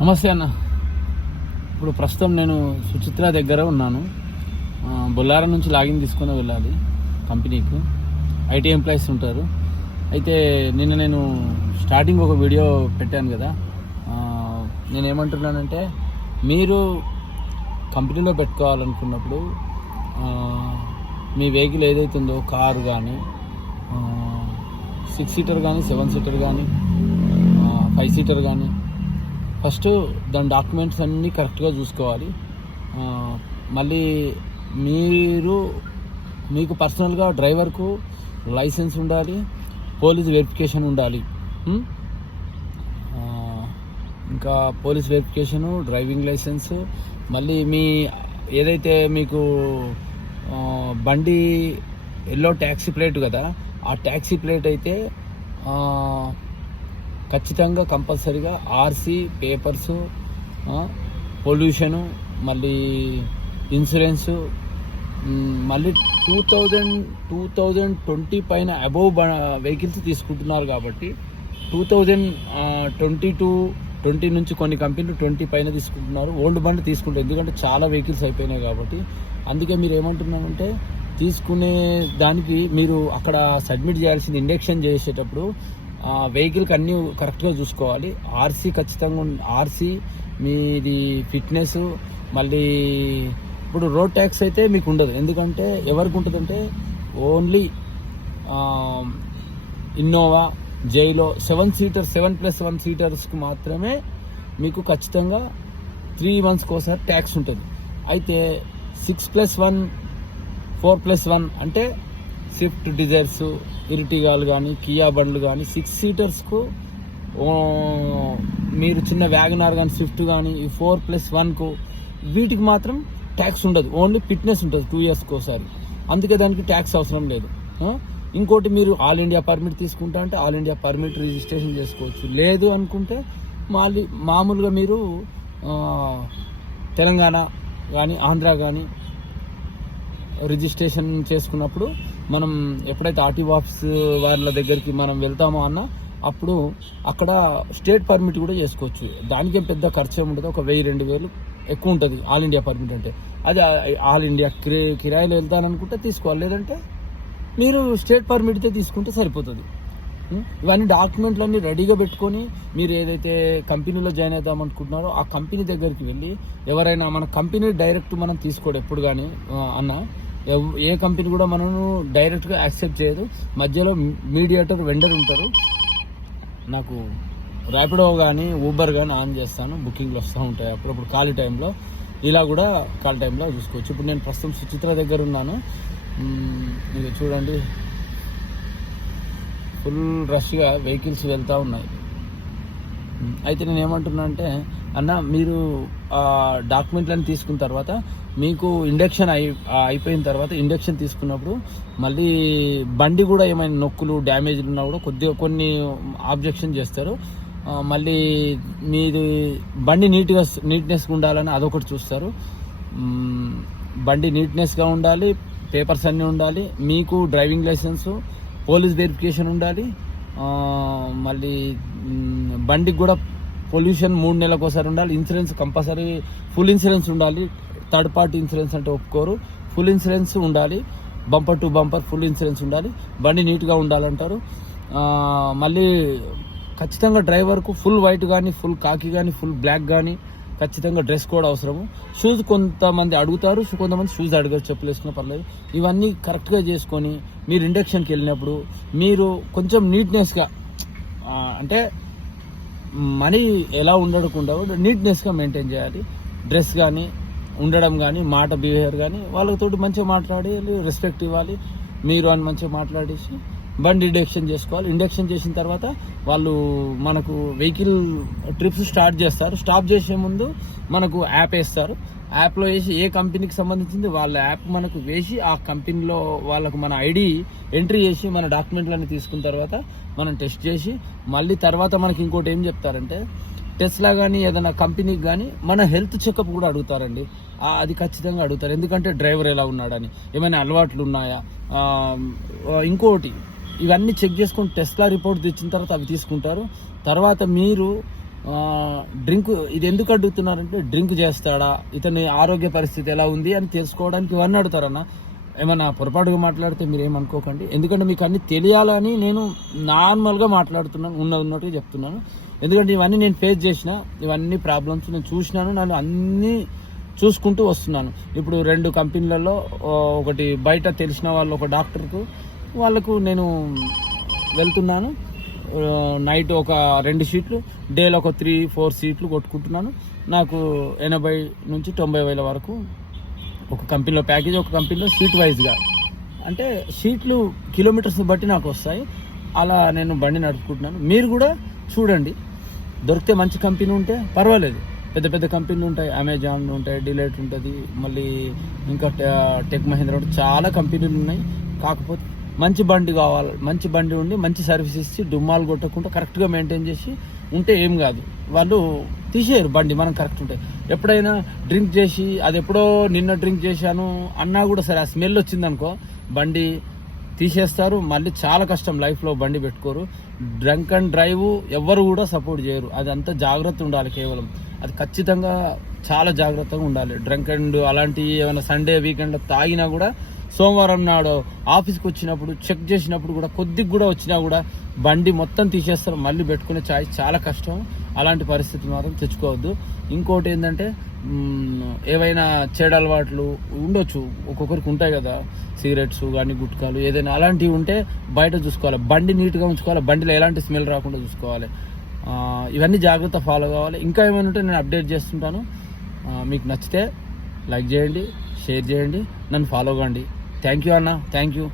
నమస్తే అన్న. ఇప్పుడు ప్రస్తుతం నేను సుచిత్ర దగ్గర ఉన్నాను. బొల్లారం నుంచి లాగిన్ తీసుకొని వెళ్ళాలి కంపెనీకి. ఐటీ ఎంప్లాయీస్ ఉంటారు. అయితే నిన్న నేను స్టార్టింగ్ ఒక వీడియో పెట్టాను కదా. నేనేమంటున్నానంటే, మీరు కంపెనీలో పెట్టుకోవాలనుకున్నప్పుడు మీ వెహికల్ ఏదైతే ఉందో, కారు కానీ 6 సీటర్ కానీ 7 సీటర్ కానీ 5 సీటర్ కానీ, ఫస్ట్ దాని డాక్యుమెంట్స్ అన్నీ కరెక్ట్గా చూసుకోవాలి. మళ్ళీ మీకు పర్సనల్గా డ్రైవర్కు లైసెన్స్ ఉండాలి, పోలీస్ వెరిఫికేషన్ ఉండాలి. ఇంకా పోలీస్ వెరిఫికేషను, డ్రైవింగ్ లైసెన్స్, మళ్ళీ ఏదైతే మీకు బండి ఎల్లో ట్యాక్సీ ప్లేట్ కదా, ఆ ట్యాక్సీ ప్లేట్ అయితే ఖచ్చితంగా కంపల్సరీగా ఆర్సీ పేపర్సు, పొల్యూషను, మళ్ళీ ఇన్సూరెన్సు, మళ్ళీ 2020 పైన అబోవ్ వెహికల్స్ తీసుకుంటున్నారు కాబట్టి 2020 నుంచి కొన్ని కంపెనీలు 20 పైన తీసుకుంటున్నారు. ఓల్డ్ బండి తీసుకుంటారు, ఎందుకంటే చాలా వెహికల్స్ అయిపోయినాయి కాబట్టి. అందుకే మీరు ఏమంటున్నామంటే, తీసుకునే దానికి మీరు అక్కడ సబ్మిట్ చేయాల్సింది ఇండక్షన్ చేసేటప్పుడు వెహికల్కి అన్నీ కరెక్ట్గా చూసుకోవాలి. ఆర్సీ ఖచ్చితంగా, ఆర్సీ, మీది ఫిట్నెస్, మళ్ళీ ఇప్పుడు రోడ్ ట్యాక్స్ అయితే మీకు ఉండదు. ఎందుకంటే ఎవరికి ఉంటుందంటే, ఓన్లీ ఇన్నోవా, జైలో 7+1 సీటర్స్కి మాత్రమే మీకు ఖచ్చితంగా 3 monthsకి ఒకసారి ట్యాక్స్ ఉంటుంది. అయితే 6+1, 4+1 అంటే స్విఫ్ట్ డిజైర్స్, ఇరిటిగాలు కానీ, కియా బండ్లు కానీ 6 సీటర్స్కు, మీరు చిన్న వ్యాగనార్ కానీ, స్విఫ్ట్ కానీ, ఈ 4+1కు వీటికి మాత్రం ట్యాక్స్ ఉండదు. ఓన్లీ ఫిట్నెస్ ఉంటుంది 2 yearsకి ఒకసారి. అందుకే దానికి ట్యాక్స్ అవసరం లేదు. ఇంకోటి, మీరు ఆల్ ఇండియా పర్మిట్ తీసుకుంటా అంటే ఆల్ ఇండియా పర్మిట్ రిజిస్ట్రేషన్ చేసుకోవచ్చు. లేదు అనుకుంటే మామూలుగా మీరు తెలంగాణ కానీ, ఆంధ్ర కానీ రిజిస్ట్రేషన్ చేసుకున్నప్పుడు, మనం ఎప్పుడైతే ఆర్టీఓ ఆఫీస్ వాళ్ళ దగ్గరికి మనం వెళ్తామో అప్పుడు అక్కడ స్టేట్ పర్మిట్ కూడా చేసుకోవచ్చు. దానికేం పెద్ద ఖర్చు ఏముంటుంది, ఒక 1000-2000 ఎక్కువ ఉంటుంది ఆల్ ఇండియా పర్మిట్ అంటే. అది ఆల్ ఇండియా కిరాయిలో వెళ్తాననుకుంటే తీసుకోవాలి, లేదంటే మీరు స్టేట్ పర్మిట్తో తీసుకుంటే సరిపోతుంది. ఇవన్నీ డాక్యుమెంట్లన్నీ రెడీగా పెట్టుకొని, మీరు ఏదైతే కంపెనీలో జాయిన్ అవుదాం అనుకుంటున్నారో ఆ కంపెనీ దగ్గరికి వెళ్ళి, ఎవరైనా మన కంపెనీ డైరెక్ట్ మనం తీసుకోడు ఎప్పుడు కానీ ఏ కంపెనీ కూడా మనము డైరెక్ట్గా యాక్సెప్ట్ చేయదు. మధ్యలో మీడియేటర్, వెండర్ ఉంటారు. నాకు ర్యాపిడో కానీ, ఊబర్ కానీ ఆన్ చేస్తాను, బుకింగ్లు వస్తూ ఉంటాయి అప్పుడప్పుడు ఖాళీ టైంలో. ఇలా కూడా ఖాళీ టైంలో చూసుకోవచ్చు. ఇప్పుడు నేను ప్రస్తుతం సుచిత్ర దగ్గర ఉన్నాను. ఇది చూడండి, ఫుల్ రష్గా వెహికల్స్ వెళ్తూ ఉన్నాయి. అయితే నేను ఏమంటున్నా అంటే, అన్న, మీరు ఆ డాక్యుమెంట్లను తీసుకున్న తర్వాత, మీకు ఇండక్షన్ అయిపోయిన తర్వాత, ఇండక్షన్ తీసుకున్నప్పుడు మళ్ళీ బండి కూడా ఏమైనా నొక్కులు, డ్యామేజ్లు ఉన్నా కూడా కొన్ని ఆబ్జెక్షన్ చేస్తారు. మళ్ళీ మీది బండి నీట్నెస్గా ఉండాలని అదొకటి చూస్తారు. బండి నీట్నెస్గా ఉండాలి, పేపర్స్ అన్నీ ఉండాలి, మీకు డ్రైవింగ్ లైసెన్సు, పోలీస్ వెరిఫికేషన్ ఉండాలి. మళ్ళీ బండికి కూడా పొల్యూషన్ 3 నెలలకు ఒకసారి ఉండాలి. ఇన్సూరెన్స్ కంపల్సరీ, ఫుల్ ఇన్సూరెన్స్ ఉండాలి. థర్డ్ పార్టీ ఇన్సూరెన్స్ అంటే ఒప్పుకోరు. ఫుల్ ఇన్సూరెన్స్ ఉండాలి, bumper to bumper full insurance ఉండాలి. బండి నీట్గా ఉండాలంటారు. మళ్ళీ ఖచ్చితంగా డ్రైవర్కు ఫుల్ వైట్ కానీ, ఫుల్ కాకి కానీ, ఫుల్ బ్లాక్ కానీ ఖచ్చితంగా డ్రెస్ కోడ్ అవసరము. షూస్ కొంతమంది అడుగుతారు, కొంతమంది షూస్ అడగారు, చెప్పులు వేసుకున్నా పర్లేదు. ఇవన్నీ కరెక్ట్గా చేసుకొని మీరు ఇండక్షన్కి వెళ్ళినప్పుడు మీరు కొంచెం నీట్నెస్గా, అంటే మనీ ఎలా ఉండకుండా నీట్నెస్గా మెయింటైన్ చేయాలి. డ్రెస్ కానీ, ఉండడం కానీ, మాట, బిహేవియర్ కానీ, వాళ్ళతోటి మంచిగా మాట్లాడి రెస్పెక్ట్ ఇవ్వాలి. మీరు అని మంచిగా మాట్లాడేసి బండి ఇండక్షన్ చేసుకోవాలి. ఇండక్షన్ చేసిన తర్వాత వాళ్ళు మనకు వెహికల్ ట్రిప్స్ స్టార్ట్ చేస్తారు. స్టాప్ చేసే ముందు మనకు యాప్ వేస్తారు. యాప్లో వేసి ఏ కంపెనీకి సంబంధించింది వాళ్ళ యాప్ మనకు వేసి, ఆ కంపెనీలో వాళ్ళకు మన ఐడి ఎంట్రీ చేసి, మన డాక్యుమెంట్లన్నీ తీసుకున్న తర్వాత మనం టెస్ట్ చేసి, మళ్ళీ తర్వాత మనకి ఇంకోటి ఏం చెప్తారంటే, టెస్లా కానీ ఏదైనా కంపెనీకి కానీ మన హెల్త్ చెకప్ కూడా అడుగుతారండి. అది ఖచ్చితంగా అడుగుతారు. ఎందుకంటే డ్రైవర్ ఎలా ఉన్నాడని, ఏమైనా అలవాట్లు ఉన్నాయా, ఇంకోటి ఇవన్నీ చెక్ చేసుకుని టెస్లా రిపోర్ట్ తెచ్చిన తర్వాత అవి తీసుకుంటారు. తర్వాత మీరు డ్రింక్ ఇది ఎందుకు అడుగుతున్నారంటే డ్రింక్ చేస్తాడా, ఇతని ఆరోగ్య పరిస్థితి ఎలా ఉంది అని తెలుసుకోవడానికి ఇవన్నీ అడుగుతారన్న. ఏమన్నా పొరపాటుగా మాట్లాడితే మీరు ఏమనుకోకండి, ఎందుకంటే మీకు అన్నీ తెలియాలని నేను నార్మల్గా మాట్లాడుతున్నాను, ఉన్నట్టుగా చెప్తున్నాను. ఎందుకంటే ఇవన్నీ నేను ఫేస్ చేసిన, ఇవన్నీ ప్రాబ్లమ్స్ నేను చూసినాను, నన్ను అన్నీ చూసుకుంటూ వస్తున్నాను. ఇప్పుడు 2 కంపెనీలలో ఒకటి బయట తెలిసిన వాళ్ళు ఒక డాక్టర్కు వాళ్ళకు నేను వెళ్తున్నాను. నైట్ ఒక 2 షీట్లు, డేలో ఒక 3-4 షీట్లు కొట్టుకుంటున్నాను. నాకు 80 నుంచి 90 వేల వరకు ఒక కంపెనీలో ప్యాకేజ్, ఒక కంపెనీలో షీట్ వైజ్గా, అంటే షీట్లు కిలోమీటర్స్ బట్టి నాకు వస్తాయి. అలా నేను బండి నడుపుకుంటున్నాను. మీరు కూడా చూడండి, దొరికితే మంచి కంపెనీ ఉంటే పర్వాలేదు. పెద్ద పెద్ద కంపెనీలు ఉంటాయి, అమెజాన్ ఉంటాయి, డిలైట్ ఉంటుంది, మళ్ళీ ఇంకా టెక్ మహీంద్రా ఉంటుంది, చాలా కంపెనీలు ఉన్నాయి. కాకపోతే మంచి బండి కావాలి, మంచి బండి ఉండి మంచి సర్వీస్ ఇచ్చి డుమ్మాలు కొట్టకుండా కరెక్ట్గా మెయింటైన్ చేసి ఉంటే ఏం కాదు, వాళ్ళు తీసేయరు బండి మనం కరెక్ట్ ఉంటాయి. ఎప్పుడైనా డ్రింక్ చేసి అది ఎప్పుడో నిన్న డ్రింక్ చేశాను అన్నా కూడా సరే, ఆ స్మెల్ వచ్చిందనుకో బండి తీసేస్తారు. మళ్ళీ చాలా కష్టం, లైఫ్లో బండి పెట్టుకోరు. డ్రంక్ అండ్ డ్రైవ్ ఎవ్వరు కూడా సపోర్ట్ చేయరు. అది అంతా జాగ్రత్త ఉండాలి, కేవలం అది ఖచ్చితంగా చాలా జాగ్రత్తగా ఉండాలి. డ్రంక్ అండ్ అలాంటి ఏమైనా సండే వీకెండ్లో తాగినా కూడా సోమవారం నాడు ఆఫీస్కి వచ్చినప్పుడు చెక్ చేసినప్పుడు కూడా కొద్దిగా కూడా వచ్చినా కూడా బండి మొత్తం తీసేస్తారు. మళ్ళీ పెట్టుకునే ఛాయిస్ చాలా కష్టం. అలాంటి పరిస్థితి మాత్రం తెచ్చుకోవద్దు. ఇంకోటి ఏంటంటే ఏవైనా చెడు అలవాట్లు ఉండొచ్చు, ఒక్కొక్కరికి ఉంటాయి కదా, సిగరెట్స్ కానీ గుట్కాలు ఏదైనా అలాంటివి ఉంటే బయట చూసుకోవాలి. బండి నీట్గా ఉంచుకోవాలి, బండిలో ఎలాంటి స్మెల్ రాకుండా చూసుకోవాలి. ఇవన్నీ జాగ్రత్త ఫాలో కావాలి. ఇంకా ఏమైనా ఉంటే నేను అప్డేట్ చేస్తుంటాను. మీకు నచ్చితే లైక్ చేయండి, షేర్ చేయండి, నన్ను ఫాలో కండి. థ్యాంక్ యూ అన్న, థ్యాంక్ యూ.